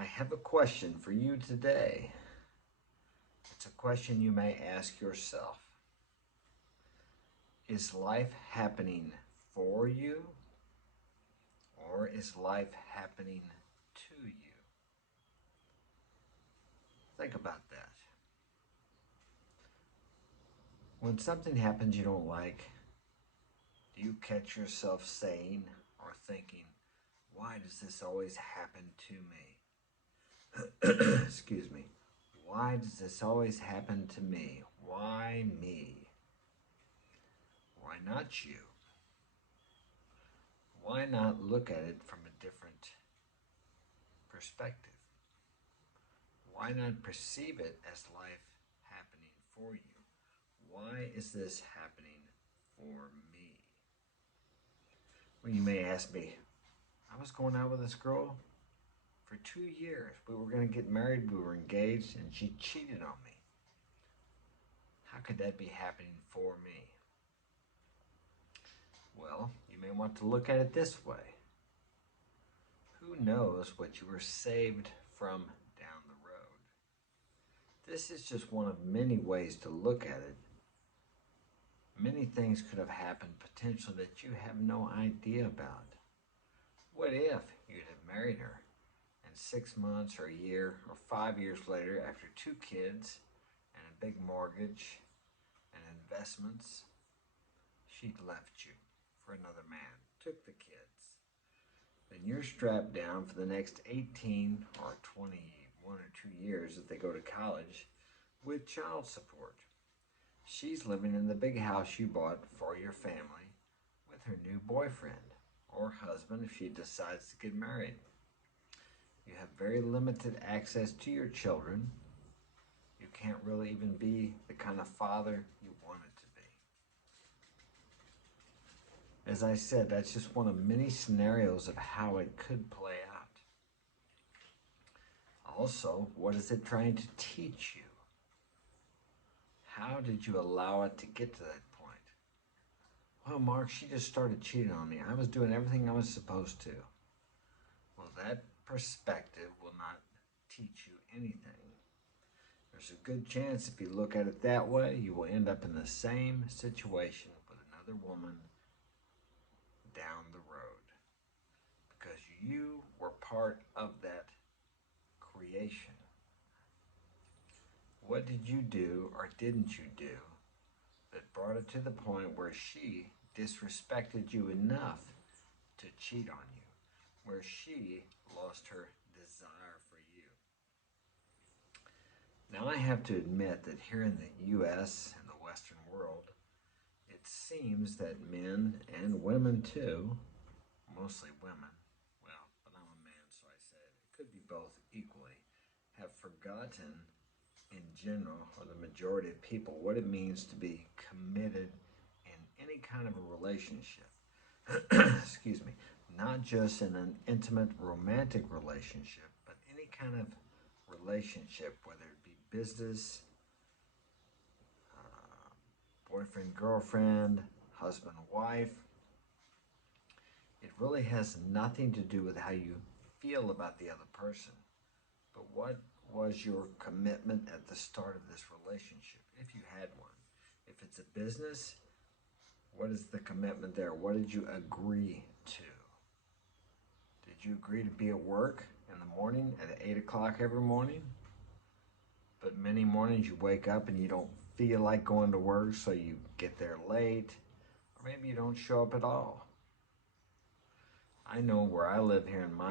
I have a question for you today. It's a question you may ask yourself. Is life happening for you, or is life happening to you? Think about that. When something happens you don't like, do you catch yourself saying or thinking, why does this always happen to me? Excuse me. Why does this always happen to me? Why me? Why not you? Why not look at it from a different perspective? Why not perceive it as life happening for you? Why is this happening for me? Well, you may ask me, I was going out with this girl for 2 years. We were going to get married, we were engaged, and she cheated on me. How could that be happening for me? Well, you may want to look at it this way. Who knows what you were saved from down the road? This is just one of many ways to look at it. Many things could have happened potentially that you have no idea about. What if you'd have married her and 6 months or a year or 5 years later, after 2 kids and a big mortgage and investments, she'd left you for another man, took the kids. Then you're strapped down for the next 18 or 21 or 2 years if they go to college with child support. She's living in the big house you bought for your family with her new boyfriend or husband if she decides to get married. You have very limited access to your children. You can't really even be the kind of father you wanted to be. As I said, that's just one of many scenarios of how it could play out. Also, what is it trying to teach you? How did you allow it to get to that point? Well, Mark, she just started cheating on me. I was doing everything I was supposed to. Well, that perspective will not teach you anything. There's a good chance if you look at it that way, you will end up in the same situation with another woman down the road. Because you were part of that creation. What did you do or didn't you do that brought it to the point where she disrespected you enough to cheat on you, where she lost her desire for you? Now, I have to admit that here in the U.S. and the Western world, it seems that men and women too, mostly women, well, but I'm a man, so I said it could be both equally, have forgotten in general, or the majority of people, what it means to be committed in any kind of a relationship. Excuse me. Not just in an intimate romantic relationship, but any kind of relationship, whether it be business, boyfriend, girlfriend, husband, wife. It really has nothing to do with how you feel about the other person, but what was your commitment at the start of this relationship, if you had one. If it's a business, what is the commitment there? What did you agree to? Did you agree to be at work in the morning at 8 o'clock every morning? But many mornings you wake up and you don't feel like going to work, so you get there late, or maybe you don't show up at all. I know where I live here in the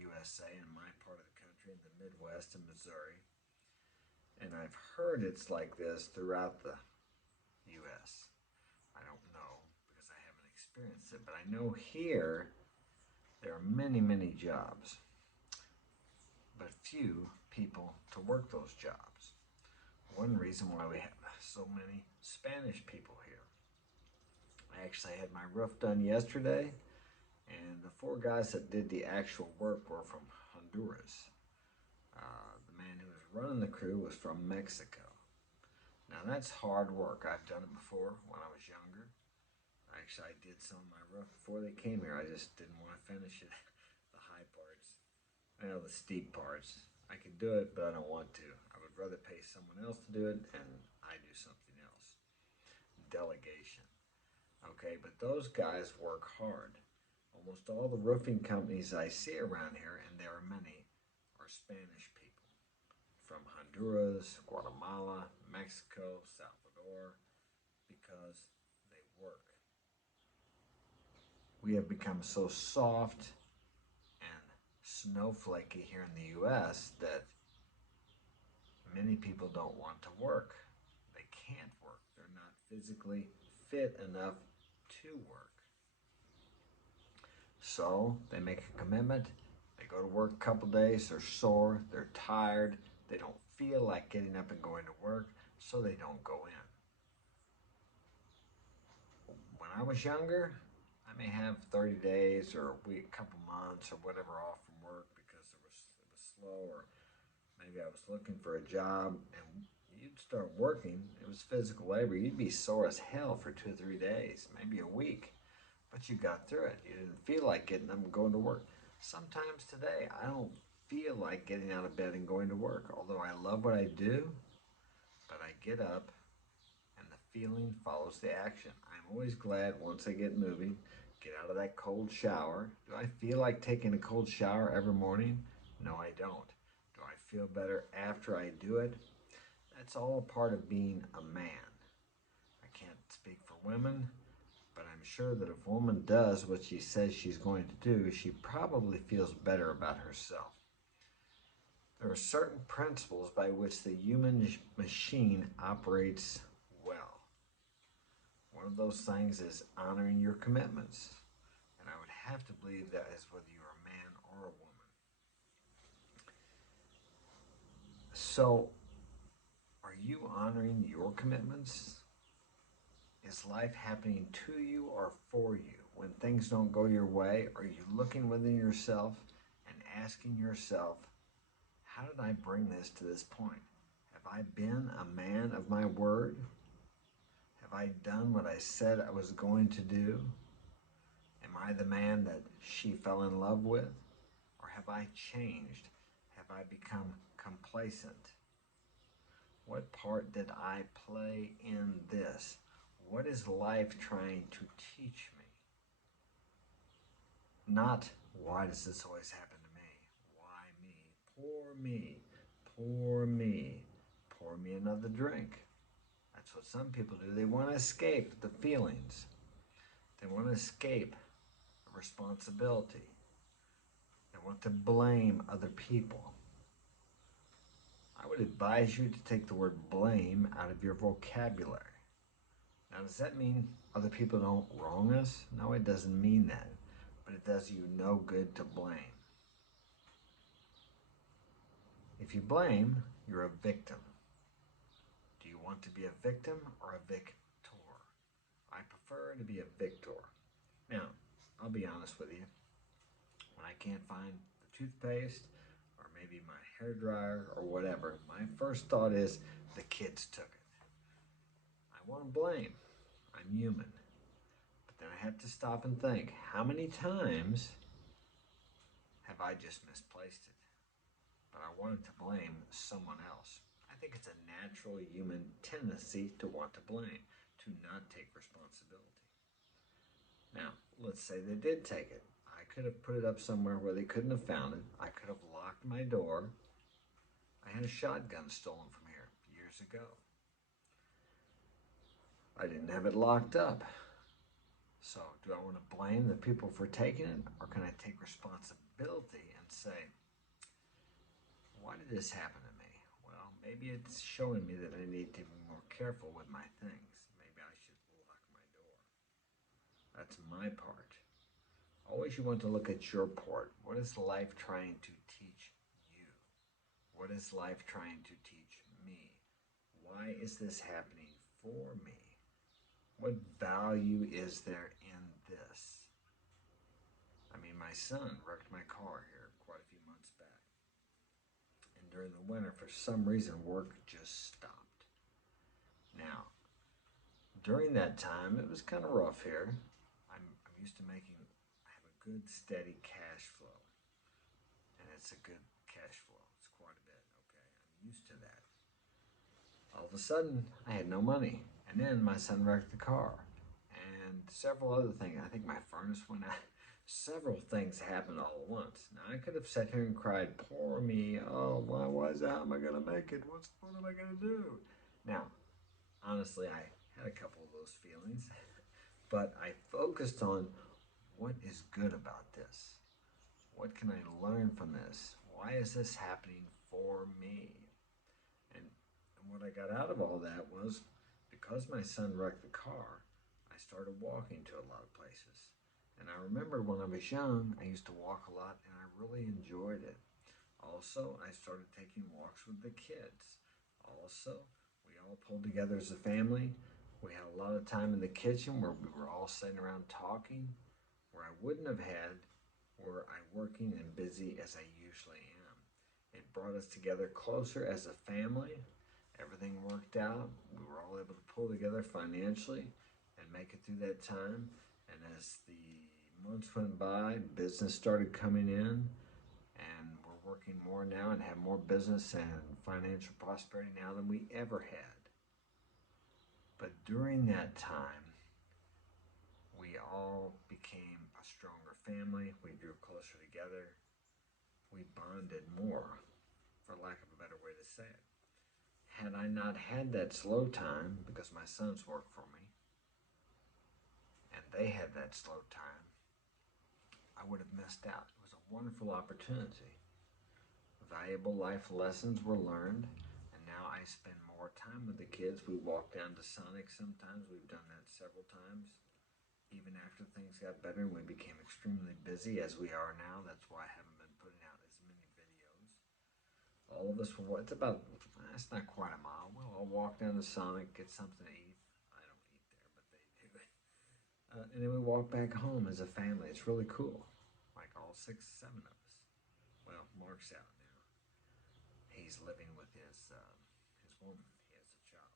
USA, in my part of the country, in the Midwest in Missouri, and I've heard it's like this throughout the U.S. I don't know because I haven't experienced it, but I know here there are many, many jobs, but few people to work those jobs. One reason why we have so many Spanish people here. I actually had my roof done yesterday, and the 4 guys that did the actual work were from Honduras. The man who was running the crew was from Mexico. Now that's hard work. I've done it before when I was younger. Actually, I did some of my roof before they came here. I just didn't want to finish it, the high parts. I know the steep parts. I could do it, but I don't want to. I would rather pay someone else to do it and I do something else. Delegation. Okay, but those guys work hard. Almost all the roofing companies I see around here, and there are many, are Spanish people from Honduras, Guatemala, Mexico, Salvador, because they work. We have become so soft and snowflakey here in the US that many people don't want to work. They can't work. They're not physically fit enough to work. So they make a commitment. They go to work a couple days. They're sore. They're tired. They don't feel like getting up and going to work, so they don't go in. When I was younger, I may have 30 days or a week, couple months or whatever off from work because it was slow, or maybe I was looking for a job, and you'd start working. It was physical labor. You'd be sore as hell for 2 or 3 days, maybe a week, but you got through it. You didn't feel like getting up and going to work. Sometimes today, I don't feel like getting out of bed and going to work, although I love what I do, but I get up and the feeling follows the action. I'm always glad once I get moving, get out of that cold shower. Do I feel like taking a cold shower every morning? No, I don't. Do I feel better after I do it? That's all a part of being a man. I can't speak for women, but I'm sure that if a woman does what she says she's going to do, she probably feels better about herself. There are certain principles by which the human machine operates well. One of those things is honoring your commitments. And I would have to believe that is whether you're a man or a woman. So, are you honoring your commitments? Is life happening to you or for you? When things don't go your way, are you looking within yourself and asking yourself, how did I bring this to this point? Have I been a man of my word? Have I done what I said I was going to do? Am I the man that she fell in love with? Or have I changed? Have I become complacent? What part did I play in this? What is life trying to teach me? Not, why does this always happen to me? Why me? Poor me. Poor me. Pour me another drink. That's what some people do. They want to escape the feelings. They want to escape a responsibility. They want to blame other people. I would advise you to take the word blame out of your vocabulary. Now, does that mean other people don't wrong us? No, it doesn't mean that. But it does you no good to blame. If you blame, you're a victim. Do you want to be a victim or a victor? I prefer to be a victor. Now, I'll be honest with you. When I can't find the toothpaste or maybe my hair dryer or whatever, my first thought is the kids took it. I want to blame. I'm human. But then I have to stop and think, how many times have I just misplaced it? But I wanted to blame someone else. I think it's a natural human tendency to want to blame, to not take responsibility. Now, let's say they did take it. I could have put it up somewhere where they couldn't have found it. I could have locked my door. I had a shotgun stolen from here years ago. I didn't have it locked up. So, do I want to blame the people for taking it, or can I take responsibility and say, why did this happen to me? Well, maybe it's showing me that I need to be more careful with my things. Maybe I should lock my door. That's my part. Always you want to look at your part. What is life trying to teach you? What is life trying to teach me? Why is this happening for me? What value is there in this? I mean, my son wrecked my car here quite a few months back. And during the winter, for some reason, work just stopped. Now, during that time, it was kind of rough here. I'm used to making, I have a good steady cash flow. And it's That's a good cash flow. It's quite a bit. Okay, I'm used to that. All of a sudden, I had no money. And then my son wrecked the car. And several other things. I think my furnace went out. Several things happened all at once. Now, I could have sat here and cried, poor me. Oh, why is that? How am I going to make it? What am I going to do? Now, honestly, I had a couple of those feelings. But I focused on what is good about this? What can I learn from this? Why is this happening for me? And what I got out of all that was because my son wrecked the car, I started walking to a lot of places. And I remember when I was young, I used to walk a lot and I really enjoyed it. Also, I started taking walks with the kids. Also, we all pulled together as a family. We had a lot of time in the kitchen where we were all sitting around talking, where I wouldn't have had were I working and busy as I usually am. It brought us together closer as a family. Everything worked out. We were all able to pull together financially and make it through that time. And as the months went by, business started coming in, and we're working more now and have more business and financial prosperity now than we ever had. But during that time, we all became a stronger family. We grew closer together. We bonded more, for lack of a better way to say it. Had I not had that slow time, because my sons worked for me, and they had that slow time, I would have missed out. It was a wonderful opportunity. Valuable life lessons were learned, and now I spend more time with the kids. We walk down to Sonic sometimes. We've done that several times. Even after things got better and we became extremely busy as we are now. That's why I haven't been putting out as many videos. All of us will, it's not quite a mile. We'll all walk down to Sonic, get something to eat. I don't eat there, but they do. And then we walk back home as a family. It's really cool. Like all 6, 7 of us. Well, Mark's out now. He's living with his woman. He has a child.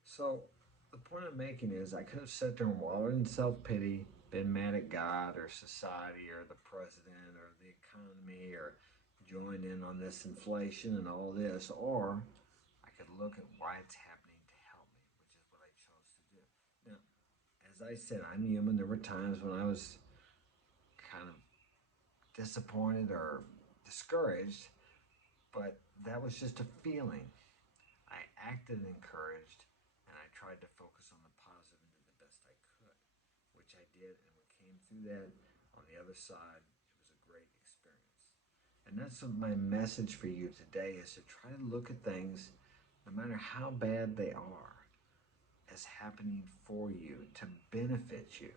So the point I'm making is I could have sat there and wallowed in self-pity, been mad at God or society or the president or the economy or joined in on this inflation and all this, or I could look at why it's happening to help me, which is what I chose to do. Now, as I said, I'm human. There were times when I was kind of disappointed or discouraged, but that was just a feeling. I acted encouraged, and I tried to focus on the positive and did the best I could, which I did, and we came through that on the other side. It was a great experience. And that's my message for you today is to try to look at things, no matter how bad they are, as happening for you to benefit you.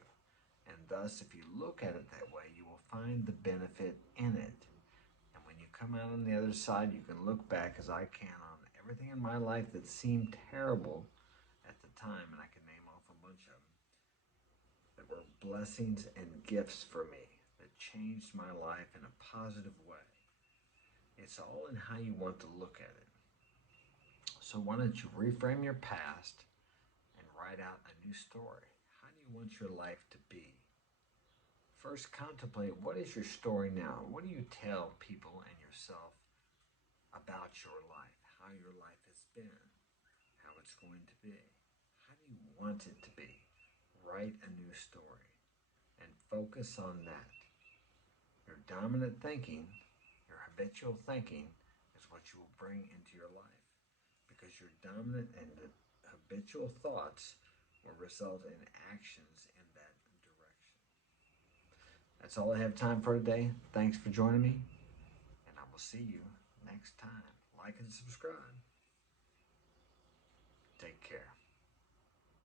And thus, if you look at it that way, you will find the benefit in it. And when you come out on the other side, you can look back, as I can, on everything in my life that seemed terrible at the time, and I can name off a bunch of them, that were blessings and gifts for me that changed my life in a positive way. It's all in how you want to look at it. So why don't you reframe your past and write out a new story? How do you want your life to be? First, contemplate what is your story now? What do you tell people and yourself about your life? How your life has been? How it's going to be? How do you want it to be? Write a new story and focus on that. Your dominant thinking, your habitual thinking, is what you will bring into your life, because your dominant and habitual thoughts will result in actions in that direction. That's all I have time for today. Thanks for joining me, and I will see you next time. Like and subscribe. Take care.